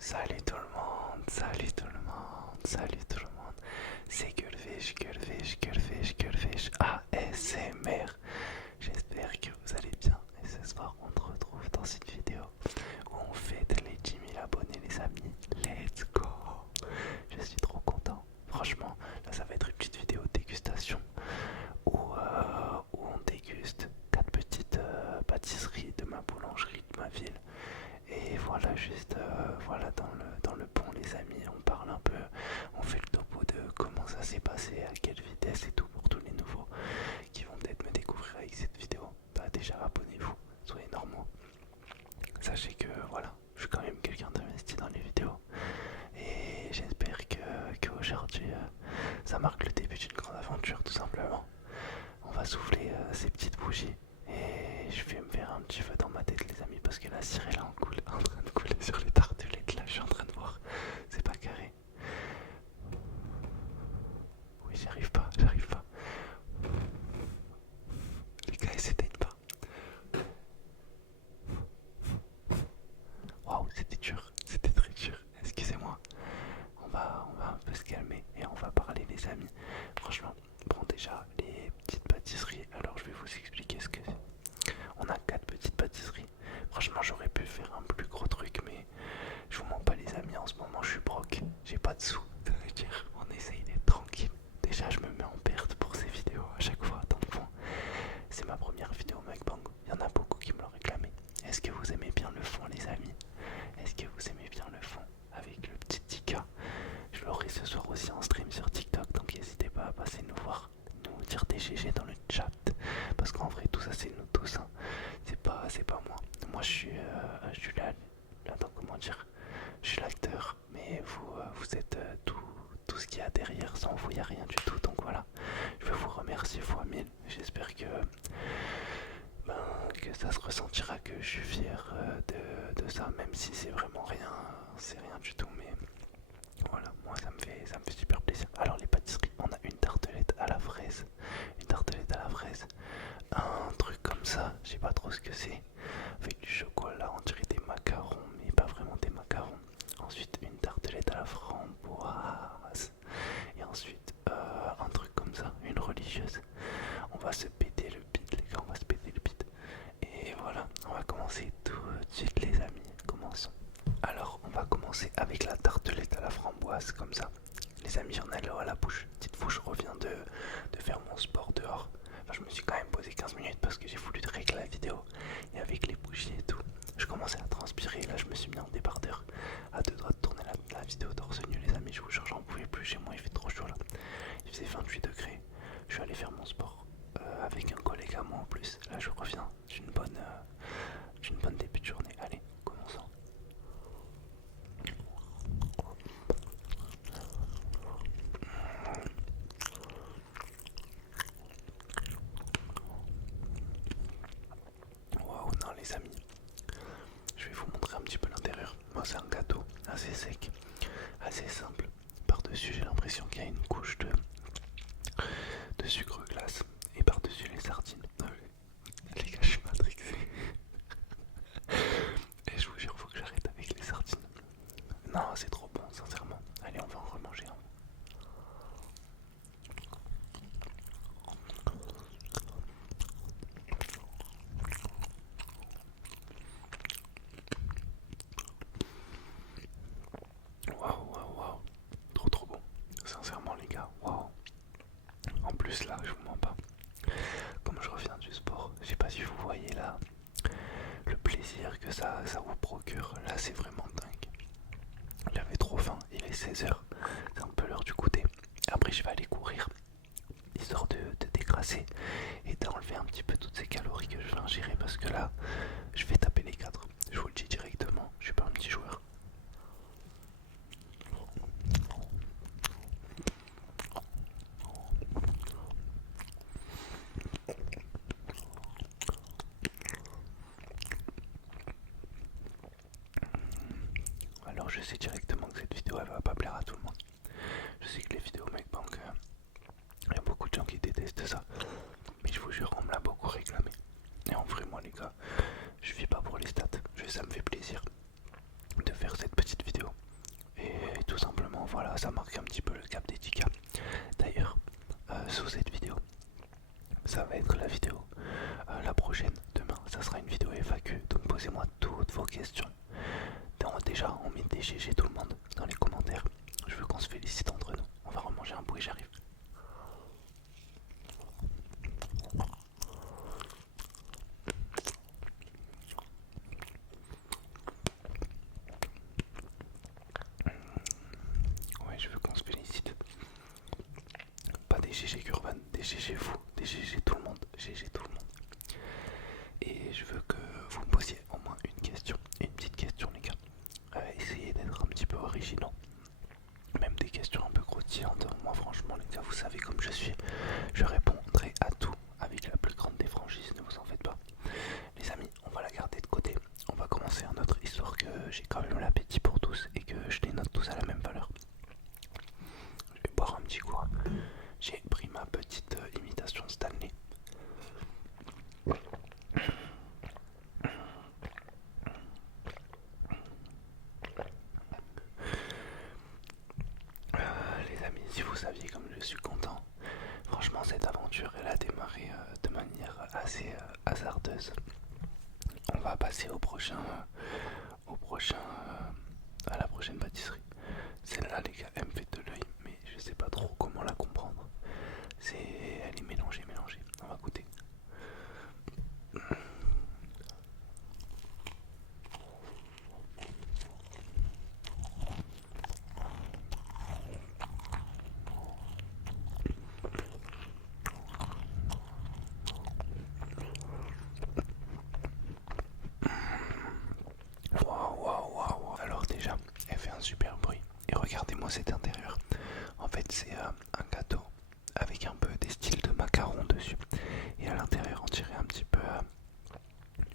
Salut tout le monde, salut tout le monde, salut tout le monde. C'est Gulfish ASMR. J'espère que vous allez bien. Et ce soir, on se retrouve dans cette vidéo où on fête les 10 000 abonnés, les amis. Let's go! Je suis trop content. Franchement, là, ça va être une petite vidéo de dégustation où on déguste 4 petites pâtisseries de ma boulangerie de ma ville. Et voilà, juste voilà dans le pont, les amis, on parle un peu, on fait le topo de comment ça s'est passé, à quelle vitesse et tout pour tous les nouveaux qui vont peut-être me découvrir avec cette vidéo. Bah déjà abonnez-vous, soyez normaux. Sachez que voilà, je suis quand même quelqu'un d'investi dans les vidéos et j'espère qu'aujourd'hui ça marque le début d'une grande aventure tout simplement. On va souffler ces petites bougies et je vais me faire un petit feu dans ma tête, les amis, parce que la cire est en train de couler sur les tartelettes. Là, je suis en train de voir, c'est pas carré. Oui, j'arrive pas, j'arrive pas. Les gars, ils s'éteignent pas. Waouh, c'était dur, c'était très dur. Excusez-moi. On va un peu se calmer et on va parler, les amis. Franchement, bon, déjà, les petites pâtisseries, alors je vais vous expliquer ce que c'est. On a 4 petites pâtisseries. Franchement, j'aurais pu faire un plus gros truc, mais je vous mens pas, les amis. En ce moment, je suis broke. J'ai pas de sous. Ça veut dire, on essaye d'être tranquille. Déjà, je me mets en perte pour ces vidéos à chaque fois. Donc, bon, c'est ma première vidéo mukbang. Il y en a beaucoup qui me l'ont réclamé. Est-ce que vous aimez bien le fond, les amis? Est-ce que vous aimez bien le fond avec le petit Tika? Je l'aurai ce soir aussi en stream sur TikTok. Donc, n'hésitez pas à passer nous voir, nous dire des GG dans le chat. Parce qu'en vrai, tout ça, c'est nous tous. Hein. C'est pas moi. Moi, je suis là. Attends, comment dire? Je suis l'acteur, mais vous êtes tout ce qu'il y a derrière. Sans vous, il n'y a rien du tout. Donc voilà, je veux vous remercier fois mille. J'espère ben, que ça se ressentira, que je suis fier de ça, même si c'est vraiment rien, c'est rien du tout. Mais voilà, moi ça me fait super plaisir. Alors les pâtisseries, on a une tartelette à la fraise, un truc comme ça, je sais pas trop ce que c'est, avec du chocolat, on dirait des macarons, mais pas vraiment des macarons. Ensuite une tartelette à la framboise, et ensuite un truc comme ça, une religieuse. On va se péter le bide, les gars, on va se péter le bide. Et voilà, on va commencer tout de suite, les amis. Commençons. Alors, on va commencer avec la tartelette à la framboise, comme ça. Les amis, j'en ai l'eau à la bouche. Dites-vous, je reviens de faire mon sport dehors. Enfin, je me suis quand même posé 15 minutes parce que j'ai voulu régler la vidéo. Et avec les bougies et tout, je commençais à transpirer. Là, je me suis mis en débardeur. À deux doigts de tourner la vidéo torse nu, les amis. Je vous jure, j'en pouvais plus. Chez moi, il fait trop chaud là. Il faisait 28 degrés. Je suis allé faire mon sport avec un collègue à moi en plus. Là, je reviens d'une bonne début de journée. Allez, commençons. Waouh, non les amis, je vais vous montrer un petit peu l'intérieur. Moi c'est un gâteau assez sec, assez simple. Par-dessus j'ai l'impression qu'il y a une couche de sucre glace. Et par-dessus les sardines. Les gars, je suis matrixé. Et je vous jure, faut que j'arrête avec les sardines. Non, c'est trop bon, sincèrement. Allez, on va en remanger un. Waouh, waouh, waouh. Trop bon. Sincèrement, les gars, waouh. En plus, là, je vous mens pas. Comme je reviens du sport, je sais pas si vous voyez là le plaisir que ça vous procure. Là, c'est vraiment dingue. J'avais trop faim, il est 16 h. C'est un peu l'heure du goûter. Après, je vais aller courir, histoire de dégrasser et d'enlever un petit peu toutes ces calories que je vais ingérer. Parce que là, je vais taper les 4. Je vous le dis directement, je suis pas un petit joueur. Alors je sais directement que cette vidéo elle va pas plaire à tout le monde. Je sais que les vidéos mukbang, il y a beaucoup de gens qui détestent ça. Mais je vous jure, on me l'a beaucoup réclamé. Et en vrai, moi les gars, je vis pas pour les stats. Ça me fait plaisir de faire cette petite vidéo. ça marque un petit peu le cap des 10K. D'ailleurs, sous cette vidéo, ça va être la vidéo. La prochaine, demain, ça sera une vidéo FAQ. Donc posez-moi toutes vos questions. Donc, déjà, on met des GG tout le monde dans les commentaires. Je veux qu'on se félicite entre nous. On va remanger un bout et j'arrive. Ouais, je veux qu'on se félicite. Pas des GG Kurban, des GG vous, des GG tout le monde, GG tout le monde. Et je veux que vous me posiez au moins une question, une petite question les gars. Essayez d'être un petit peu originaux. Même des questions un peu croustillantes. Moi franchement les gars, vous savez comme je suis. Je répondrai à tout avec la plus grande des franchises, ne vous en faites pas. Les amis, on va la garder de côté. On va commencer un autre histoire que j'ai quand même l'appétit pour tous et que je les note tous à la même valeur. Je vais boire un petit coup. J'ai pris ma petite imitation Stanley. Les amis, si vous saviez comme je suis content, franchement cette aventure elle a démarré de manière assez hasardeuse. On va passer à la prochaine pâtisserie. Celle-là les gars, elle me fait de l'œil, mais je sais pas trop comment la comprendre. Elle est mélangée. On va goûter. Waouh. Alors déjà, elle fait un super bruit. Et regardez-moi cet intérieur. En fait, c'est un gâteau avec un peu des styles de macarons dessus. Et à l'intérieur, on dirait un petit peu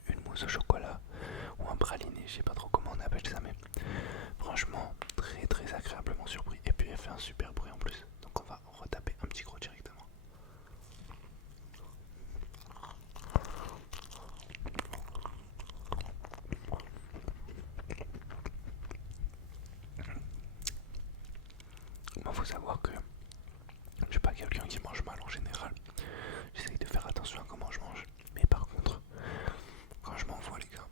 une mousse au chocolat ou un praliné. Je sais pas trop comment on appelle ça, mais franchement, très agréablement surpris. Et puis, elle fait un super bruit en plus. Donc, on va retaper un petit gros directement. Moi, faut savoir que je suis pas quelqu'un qui mange mal en général. J'essaye de faire attention à comment je mange. Mais par contre, quand je m'envoie les gars,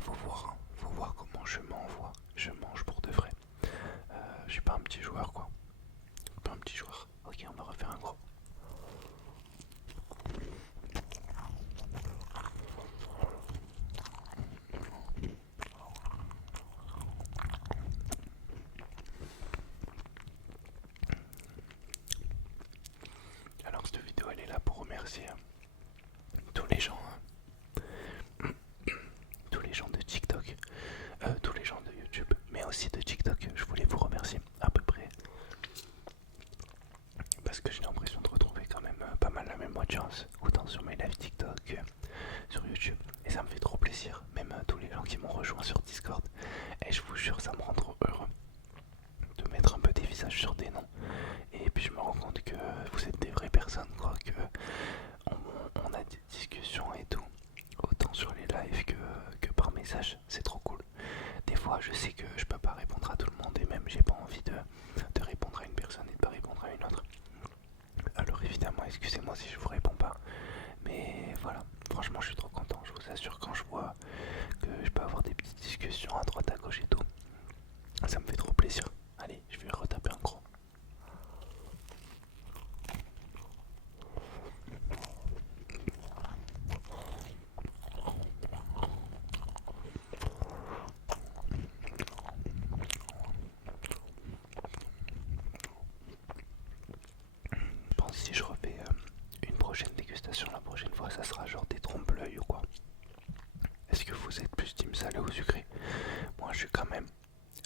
faut voir comment je m'envoie. Je mange pour de vrai. Je suis pas un petit joueur quoi. Pas un petit joueur. Ok, on va refaire un gros. Alors cette vidéo elle est là pour remercier tous les gens. Tous les gens de TikTok. Tous les gens de YouTube. Mais aussi de TikTok. Je voulais vous remercier à peu près. Parce que j'ai l'impression de retrouver quand même pas mal la même audience. Autant sur mes lives TikTok que sur YouTube. Et ça me fait trop plaisir. Même tous les gens qui m'ont rejoint sur Discord. Et je vous jure ça me rend trop heureux de mettre un peu des visages sur des noms. Et puis je me rends compte que vous êtes des vraies personnes quoi. Que on a des discussions et tout. Autant sur les lives que par message. C'est trop cool. Des fois je sais que je peux pas répondre à tout le monde. Et même j'ai pas envie de répondre à une personne et de pas répondre à une autre. Alors évidemment excusez-moi si je vous réponds pas. Mais voilà, franchement je suis trop content. Je vous assure quand je vois que je peux avoir des petites discussions à droite à gauche et tout. Ça me fait trop plaisir. Allez, je vais retaper un gros. Je pense que si je refais une prochaine dégustation la prochaine fois, ça sera genre des trompe-l'œil ou quoi. Est-ce que vous êtes plus team salé ou sucré? Moi je suis quand même.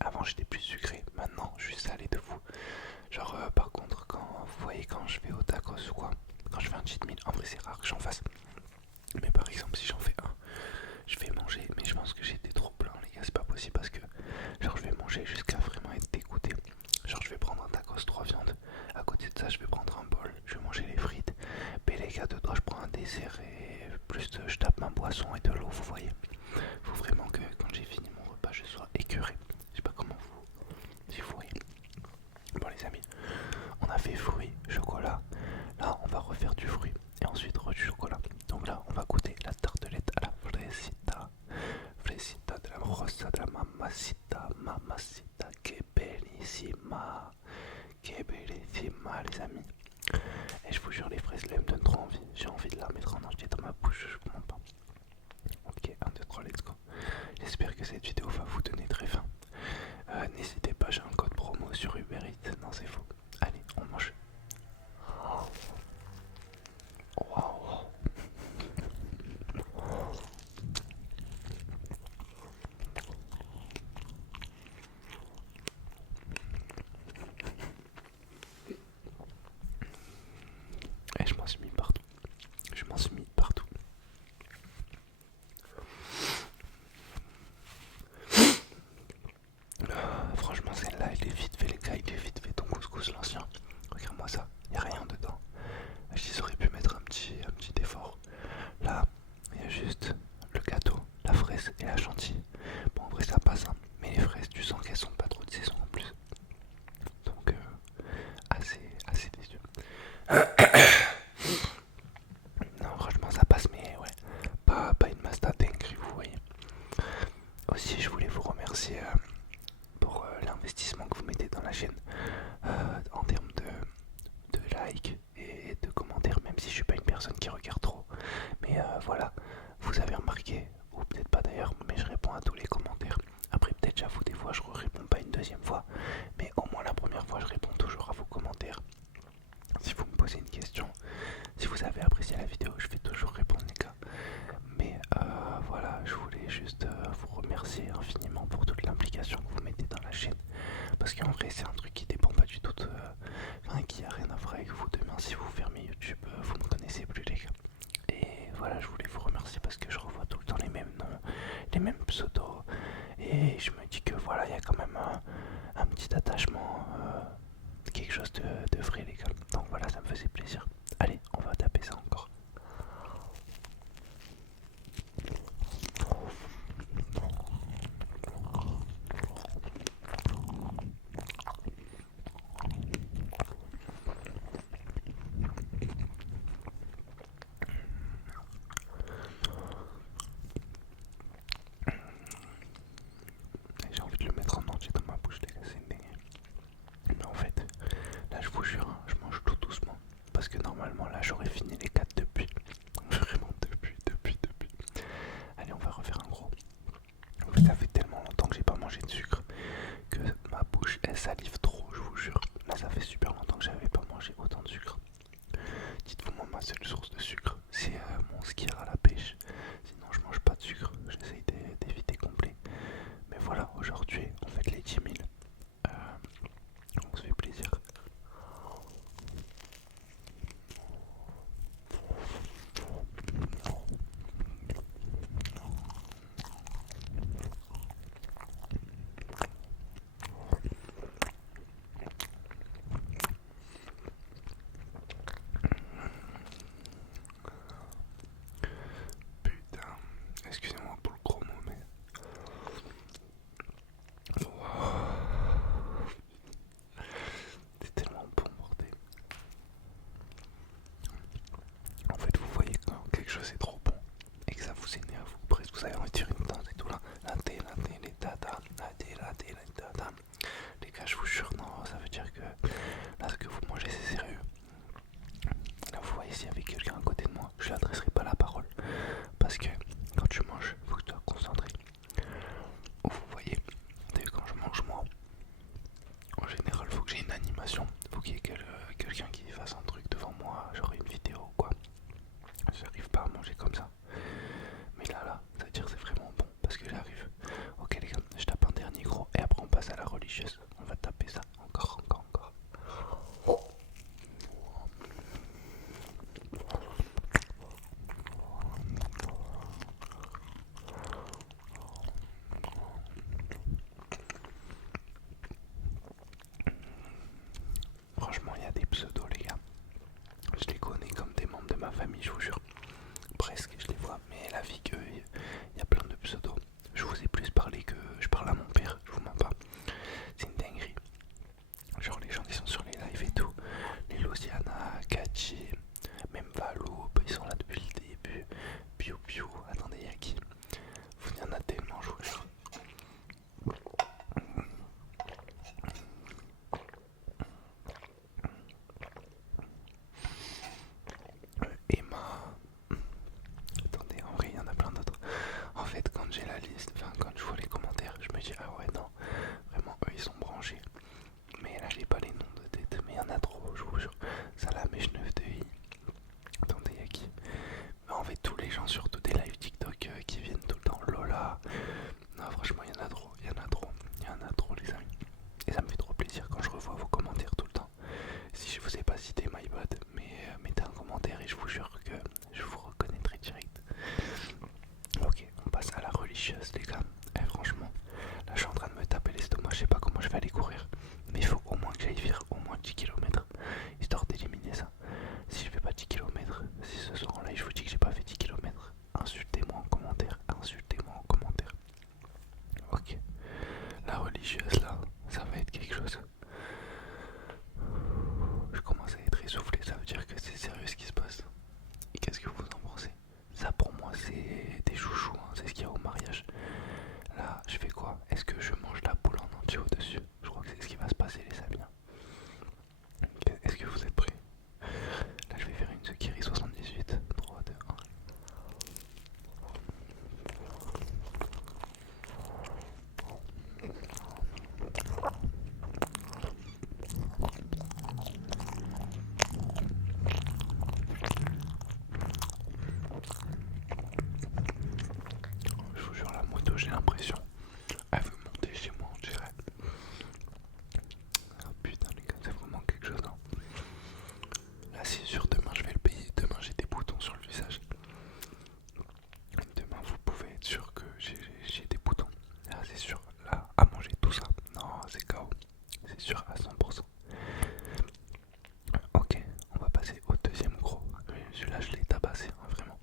Avant j'étais plus sucré, maintenant je suis salé de fou. Genre par contre quand vous voyez quand je vais au tacos ou quoi, quand je fais un cheat meal, en vrai c'est rare que j'en fasse. Mais par exemple si j'en fais un, je vais manger, mais je pense que j'ai des troubles hein, les gars, c'est pas possible parce que genre je vais manger jusqu'à vraiment être dégoûté. Genre je vais prendre un tacos 3 viandes, à côté de ça je vais prendre un bol, je vais manger les frites, mais les gars dedans je prends un dessert et plus je tape ma boisson et de l'eau, vous voyez. Faut vraiment que quand j'ai fini mon repas je sois écœuré. Je sais pas comment vous, si vous voyez. la chaîne en termes de likes et de commentaires, même si je suis pas une personne qui regarde trop. Mais voilà, vous avez remarqué, ou peut-être pas d'ailleurs, mais je réponds à tous les commentaires. Après peut-être j'avoue des fois je ne réponds pas une deuxième fois, mais au moins la première fois je réponds toujours à vos commentaires. Si vous me posez une question, si vous avez apprécié la vidéo, je vais toujours répondre les gars. Mais voilà, je voulais juste vous remercier infiniment pour toute l'implication que vous mettez dans la chaîne. Parce qu'en vrai c'est un truc qui dépend pas du tout enfin, qui a rien à voir avec vous. Demain si vous fermez YouTube, vous me connaissez plus les gars. Et voilà, je voulais vous remercier parce que je revois tout le temps les mêmes noms, les mêmes pseudos. Et je me dis que voilà, il y a quand même un petit attachement, quelque chose de vrai les gars. Donc voilà, ça me faisait plaisir. Allez, on va taper ça encore. J'ai envie de le mettre en entier dans ma bouche les gars, c'est une dinguerie. Mais en fait, là je vous jure, hein, je mange tout doucement. Parce que normalement là j'aurais fini les 4 depuis. Vraiment depuis. Allez, on va refaire un gros. En fait, ça fait tellement longtemps que j'ai pas mangé de sucre que ma bouche elle salive trop, je vous jure. Là ça fait super longtemps que j'avais pas mangé autant de sucre. Dites-vous moi ma seule source de sucre c'est mon skier à la pêche. Sinon je mange pas de sucre, j'essaye d'éviter complet. Mais voilà, aujourd'hui on fait les 10 000. On se fait plaisir. Putain, excusez-moi pour le gros mot, mais c'est tellement bon, bordel. En fait, vous voyez quand quelque chose est trop bon et que ça vous énerve, presque vous avez envie de faire une danse et tout là. La thé, les tata, la thé, les tata. Les gars, je vous jure, non, ça veut dire que là, ce que vous mangez, c'est sérieux. Là, vous voyez, s'il y avait quelqu'un à côté de moi, je lui adresserai pas la parole. Parce que quand tu manges, il faut que tu sois concentré. Vous voyez, quand je mange moi, en général, il faut que j'ai une animation. Il faut qu'il y ait quelqu'un qui fasse un truc devant moi, genre une vidéo ou quoi. J'arrive pas à manger comme ça. Mais là, ça veut dire que c'est vraiment bon parce que j'arrive. Ok les gars, je tape un dernier gros et après on passe à la religieuse. On va taper ça encore. Franchement, il y a des pseudos les gars. Je les connais comme des membres de ma famille, je vous jure. Presque, je les vois. Mais la vie qu'il y a plein de pseudos. Je vous ai plus parlé que je parle à mon père, je vous mens pas. C'est une dinguerie. Genre les gens qui sont sur les lives et tout. Les Losiana, Kachi, même Valou, ils sont là depuis le début. Piu, attendez, y'a qui? Il y en a tellement, je vous jure. Emma. Attendez, en vrai, il y en a plein d'autres. En fait, quand j'ai la liste, enfin, quand je vois les commentaires, je me dis, ah ouais, non, vraiment, eux, ils sont branchés. Mais là, j'ai pas les noms de tête, mais il y en a trop, je vous jure. Salam et Chnef de I. Attendez, y'a qui? En fait, tous les gens, surtout des live TikTok qui viennent tout le temps. Lola. Non, franchement, il y en a trop, les amis. Et ça me fait trop plaisir quand je revois vos commentaires tout le temps. Si je vous ai pas cité, my bad, mais mettez un commentaire et je vous jure que je vous reconnaîtrai direct. Ok, on passe à la religieuse, les gars. Franchement, là, je suis en train de me taper l'estomac. Je sais pas comment je vais aller courir, mais il faut au moins que j'aille faire au moins 10 km histoire d'éliminer ça. Si je fais pas 10 km, si ce soir en live je vous dis que j'ai pas fait 10 km, insultez-moi en commentaire, Ok, la religieuse là, ça va être quelque chose. Je commence à être essoufflé, ça veut dire que c'est sérieux ce qui se passe. Et qu'est-ce que vous en pensez? Ça pour moi c'est des chouchous, hein, c'est ce qu'il y a au mariage. Là, je fais quoi? Est-ce que je mange la poule en entier au-dessus? Je crois que c'est ce qui va se passer les amis. sûr à 100%. Ok, on va passer au deuxième gros. Celui-là, je l'ai tabassé, hein, vraiment.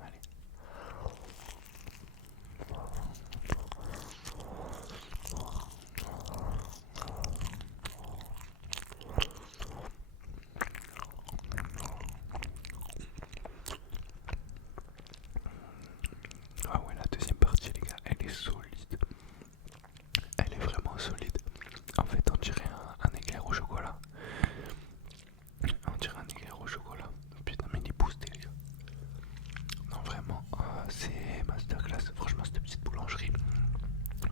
Allez. Ah ouais, la deuxième partie, les gars, elle est solide. Elle est vraiment solide. En fait, on dirait un éclair au chocolat. On dirait un éclair au chocolat. Putain, mais il est boosté, les gars. Non, vraiment, c'est masterclass. Franchement, cette petite boulangerie,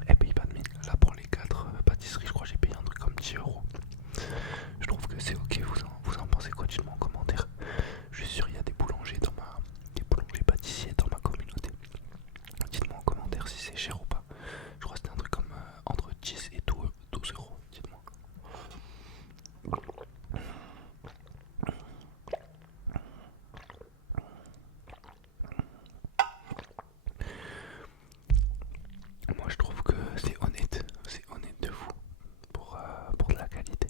elle paye pas de mine. Là, pour les 4 pâtisseries, je crois que j'ai payé un truc comme 10 €. Je trouve que c'est ok. Vous en pensez quoi? Dites-moi en commentaire. Je suis sûr, il y a des boulangers des boulangers pâtissiers dans ma communauté. Dites-moi en commentaire si c'est cher ou pas. Je crois que c'était un truc comme entre 10 et 12 €. Dites-moi. Moi je trouve que c'est honnête de fou pour de la qualité.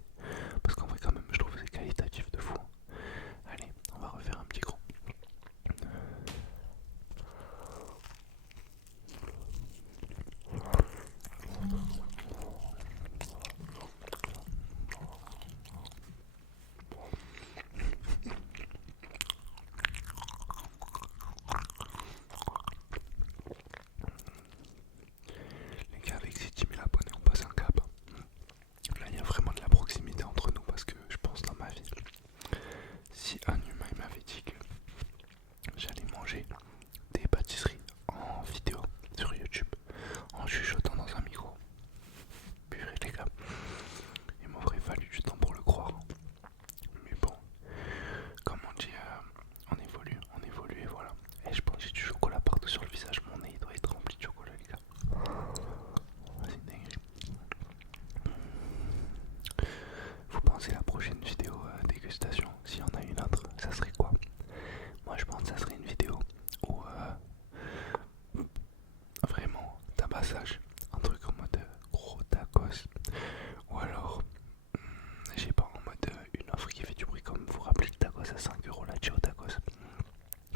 Parce qu'en vrai quand même je trouve que c'est qualitatif de fou. Allez, on va refaire un petit gros. Les gars, avec ces 10 000 abonnés on passe un cap. Là il y a vraiment de la proximité entre nous parce que je pense dans ma vie, si un humain m'avait dit que j'allais manger des pâtisseries en vidéo sur YouTube en chuchotant dans un micro, purée les gars, il m'aurait fallu du temps pour le croire. Mais bon, comme on dit, on évolue et voilà. Et je pense que j'ai du chocolat partout sur le visage, mon nez il doit être rempli de chocolat les gars. C'est dingue. Vous pensez la prochaine vidéo dégustation, s'il y en a une autre, ça serait quoi? Moi je pense que ça serait une vidéo où vraiment tabassage, un truc en mode gros tacos, ou alors je sais pas, en mode une offre qui fait du bruit, comme vous vous rappelez le tacos à 5 € la Chio tacos.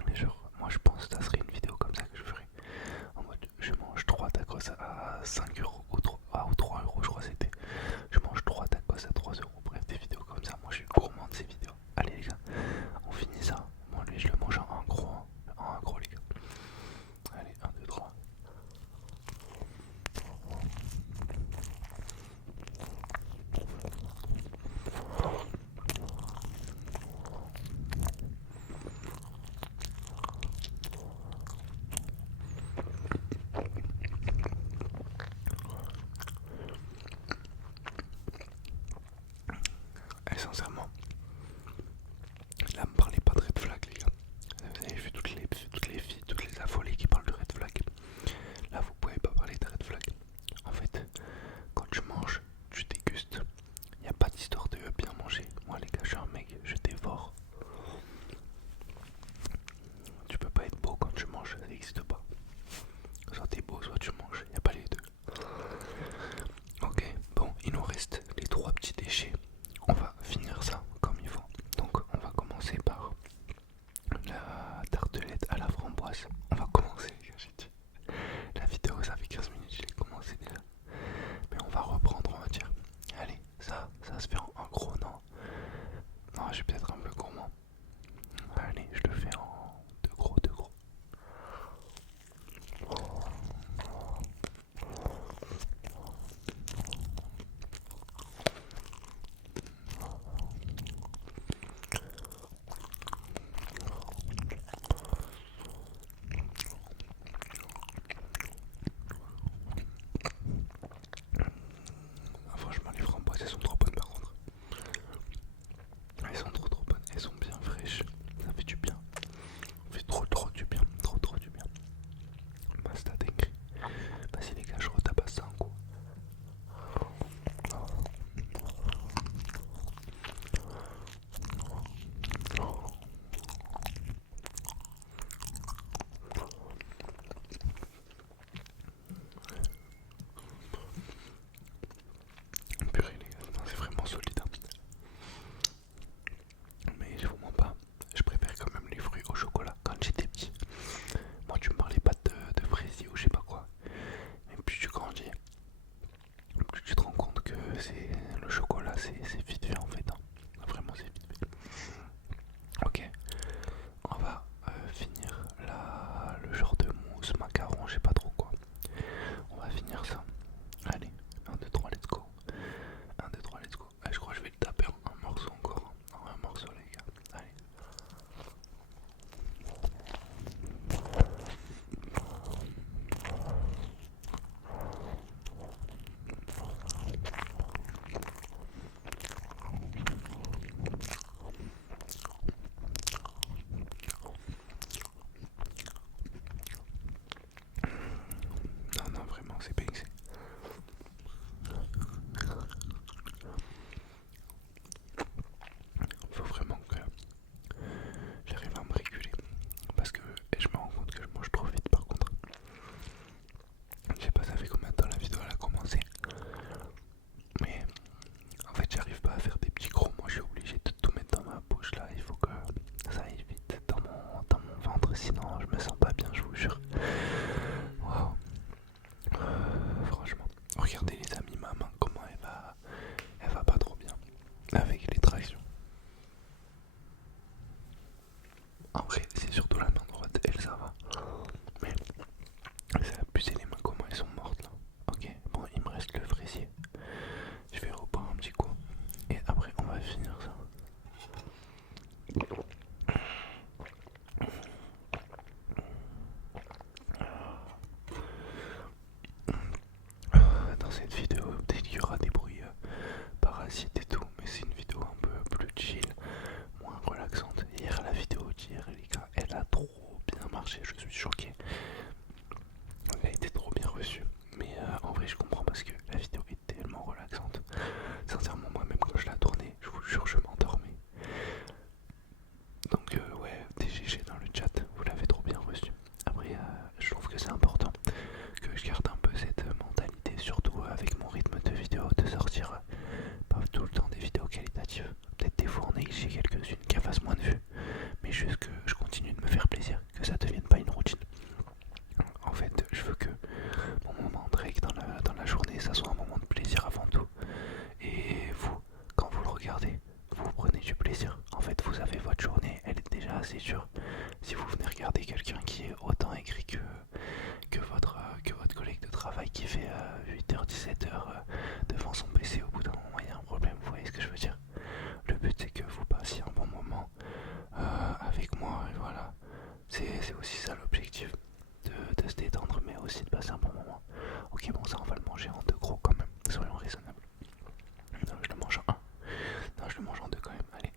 Mais genre moi je pense que ça serait une vidéo comme ça que je ferais, en mode je mange 3 tacos à 5 € ou 3 € je crois c'était. Je mange 3 tacos à 3 €. Bref, des vidéos comme ça. Moi je suis gourmand de ces vidéos. Allez les gars, on finit ça. Moi lui je le mange en un gros les gars. Allez, 1, 2, 3. Et sincèrement, là me parlez pas de red flag les gars. Vous avez vu toutes les filles, toutes les affolées qui parlent de red flag. Là vous pouvez pas parler de red flag. En fait, quand tu manges, tu dégustes. Il n'y a pas d'histoire de bien manger. Moi les gars, je suis un mec, je dévore. Tu peux pas être beau quand tu manges, ça n'existe pas. Soit t'es beau, soit tu manges, il n'y a pas les deux. Ok, bon, il nous reste les 3 petits déchets. On va finir ça comme il faut. Donc on va commencer par la tartelette à la framboise. On va commencer, les gars, j'ai dit. La vidéo ça fait 15 minutes, je l'ai commencé déjà. Mais on va reprendre, on va dire. Allez, ça se fait en gros, non? Non, je suis peut-être un peu gourmand. Allez, je le fais en deux gros, deux gros. c'est le chocolat, c'est vite fait en fait, hein. Vraiment c'est vite fait. Ok, on va finir le genre de mousse, macaron, je sais pas trop quoi. On va finir ça. Allez, 1, 2, 3, let's go. 1, 2, 3, let's go. Ah, je crois que je vais le taper en un morceau encore. En un morceau les gars. Allez. Non, non, vraiment, c'est pas excellent. Faut vraiment que j'arrive à me réguler. Parce que je me rends compte que je mange trop vite par contre. Je sais pas ça fait combien de temps la vidéo elle a commencé. Mais en fait j'arrive pas à faire des petits gros. Moi je suis obligé de tout mettre dans ma bouche là. Il faut que ça aille vite dans mon ventre. Sinon je me sens pas bien, je vous jure. Waouh. Franchement. Regardez les amis, ma main comment elle va pas trop bien. Avec les tractions. En vrai c'est surtout la main droite, elle ça va. Mais c'est abusé les mains comment elles sont mortes là. Ok, bon il me reste le fraisier. Je vais reboire un petit coup. Et après on va finir ça. Dans cette vidéo, peut-être qu'il y aura des bruits parasites et tout, mais c'est une vidéo un peu plus chill, moins relaxante. Hier, la vidéo d'hier, les gars, elle a trop bien marché, je suis choqué. Elle a été trop bien reçue, mais en vrai, je comprends parce que la vidéo est tellement relaxante. Sincèrement, moi-même, quand je la tournais, je vous jure, je m'endormais. Donc, ouais, TGG dans le chat, vous l'avez trop bien reçu. Après, je trouve que c'est important que je garde un peu cette mentalité, surtout avec mon rythme de vidéo, de sortir pas tout le temps des vidéos qualitatives. Peut-être des fois en négliger quelques-unes qui fassent moins de vues, mais juste que je continue de me faire plaisir, que ça devienne pas une routine. En fait, je veux que mon moment break dans la journée, ça soit un moment de plaisir avant tout. Et vous, quand vous le regardez, vous prenez du plaisir. En fait, vous avez votre journée, elle est déjà assez dure. Si vous venez regarder quelqu'un qui est autant aigri que votre collègue de travail qui fait 8h-17h devant son PC, au bout d'un moment il y a un problème, vous voyez ce que je veux dire. Le but c'est que vous passiez un bon moment avec moi et voilà. C'est aussi ça l'objectif, de se détendre mais aussi de passer un bon moment. Ok bon ça on va le manger en deux gros quand même, soyons raisonnables. Non je le mange en un, non je le mange en deux quand même, allez.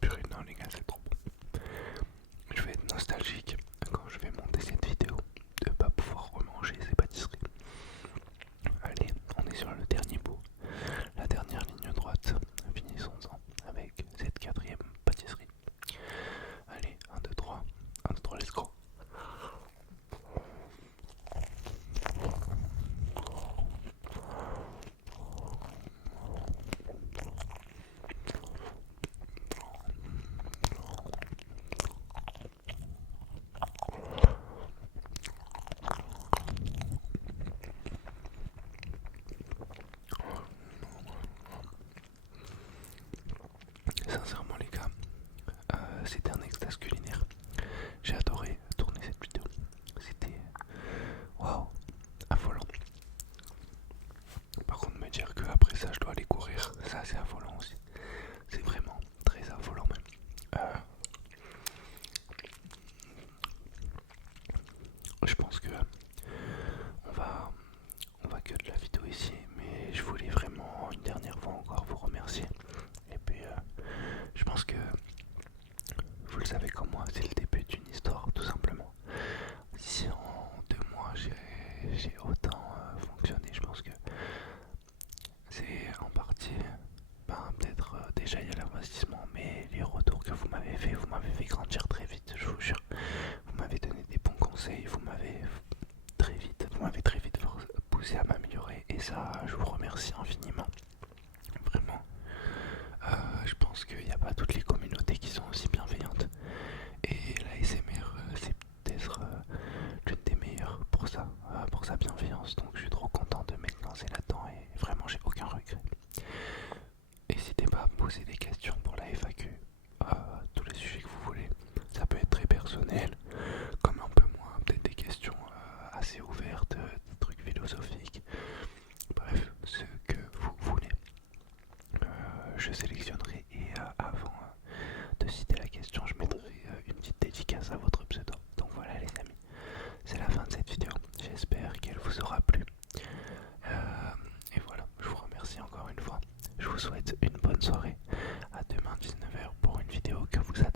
Purée non les gars c'est trop bon. Je vais être nostalgique quand je vais monter cette vidéo de pas pouvoir remanger ces pâtisseries. Allez, on est sur le dernier bout, la dernière ligne droite. Finissons-en avec cette quatrième pâtisserie. Allez, 1, 2, 3, 1, 2, 3, let's go. Sincèrement les gars, c'était un extase culinaire. J'ai adoré tourner cette vidéo. C'était waouh, affolant. Par contre me dire que après ça je dois aller courir, ça c'est affolant aussi. C'est vraiment très affolant même. Je pense que on va cut la vidéo ici, mais je voulais vraiment une dernière fois encore vous remercier. Et puis je pense que vous le savez comme moi, c'est le début d'une histoire tout simplement. Si en 2 mois j'ai autant fonctionné, je pense que c'est en partie ça, je vous remercie infiniment. Vraiment. Je pense qu'il n'y a pas toutes les communautés qui sont aussi bienveillantes. Et la SMR, c'est peut-être l'une des meilleures pour sa bienveillance. Donc je suis trop content de m'être lancé là-dedans et vraiment j'ai aucun regret. N'hésitez pas à me poser des questions pour la FAQ, tous les sujets que vous voulez. Ça peut être très personnel, comme un peu moins, peut-être des questions assez ouvertes, des trucs philosophiques. Bref, ce que vous voulez. Je sélectionnerai et avant de citer la question, je mettrai une petite dédicace à votre pseudo. Donc voilà les amis, c'est la fin de cette vidéo. J'espère qu'elle vous aura plu. Et voilà, je vous remercie encore une fois. Je vous souhaite une bonne soirée. À demain 19h pour une vidéo que vous attendez.